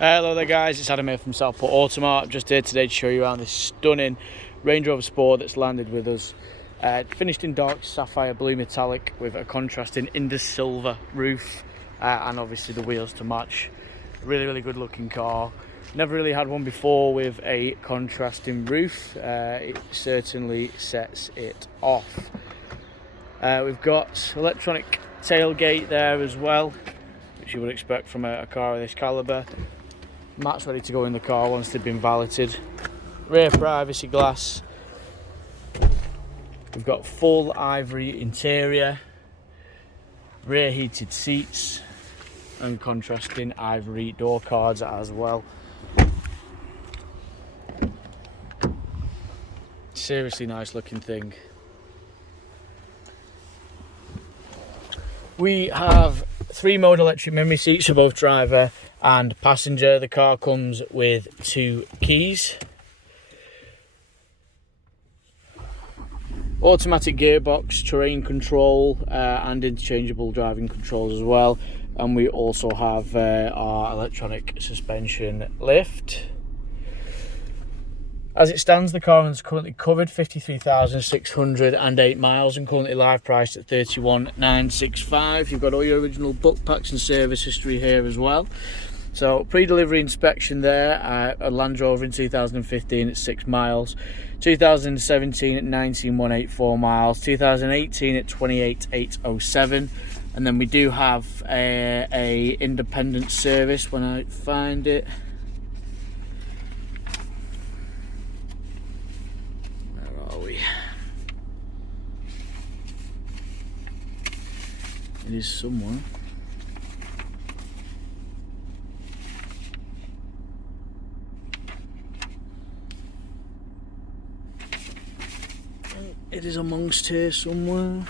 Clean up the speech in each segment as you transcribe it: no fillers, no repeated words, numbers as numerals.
Hello there guys, it's Adam here from Southport Automart. I'm just here today to show you around this stunning Range Rover Sport that's landed with us. Finished in dark sapphire blue metallic with a contrasting Indus silver roof and obviously the wheels to match. Really good looking car. Never really had one before with a contrasting roof. It certainly sets it off. We've got electronic tailgate there as well, which you would expect from a car of this calibre. Mats ready to go in the car once they've been valeted. Rear privacy glass. We've got full ivory interior, rear heated seats and contrasting ivory door cards as well. Seriously nice looking thing. We have 3-mode electric memory seats for both driver and passenger. The car comes with 2 keys. Automatic gearbox, terrain control and interchangeable driving controls as well. And we also have our electronic suspension lift. As it stands, the car is currently covered 53,608 miles and currently live priced at 31,965. You've got all your original book packs and service history here as well. So pre-delivery inspection there, a Land Rover in 2015 at 6 miles, 2017 at 19,184 miles, 2018 at 28,807, and then we do have a independent service when I find it. It is somewhere. It is amongst here somewhere.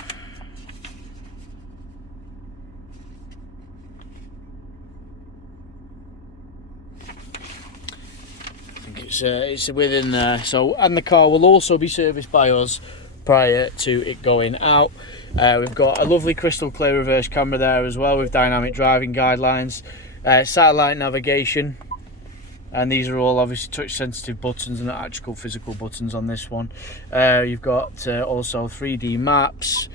I think it's within there. So, and the car will also be serviced by us prior to it going out. We've got a lovely crystal clear reverse camera there as well with dynamic driving guidelines, satellite navigation, and these are all obviously touch sensitive buttons and not actual physical buttons on this one. You've got also 3D maps,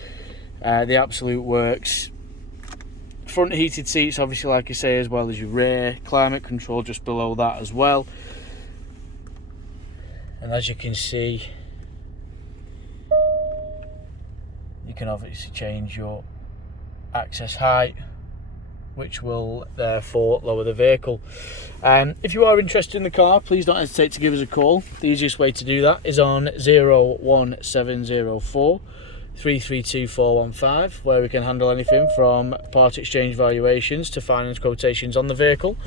the absolute works. Front heated seats obviously, like I say, as well as your rear. Climate control just below that as well. And as you can see, you can obviously change your access height, which will therefore lower the vehicle. If you are interested in the car, please don't hesitate to give us a call. The easiest way to do that is on 01704 332 415, where we can handle anything from part exchange valuations to finance quotations on the vehicle.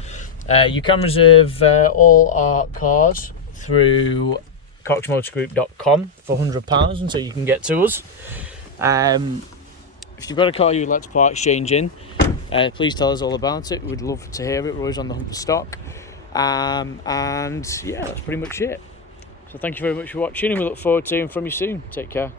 You can reserve all our cars through coxmotorgroup.com for £100 until you can get to us. If you've got a car you'd like to part exchange in, please tell us all about it. We'd love to hear it. We're always on the hunt for stock. And yeah, that's pretty much it. So thank you very much for watching, and we look forward to hearing from you soon. Take care.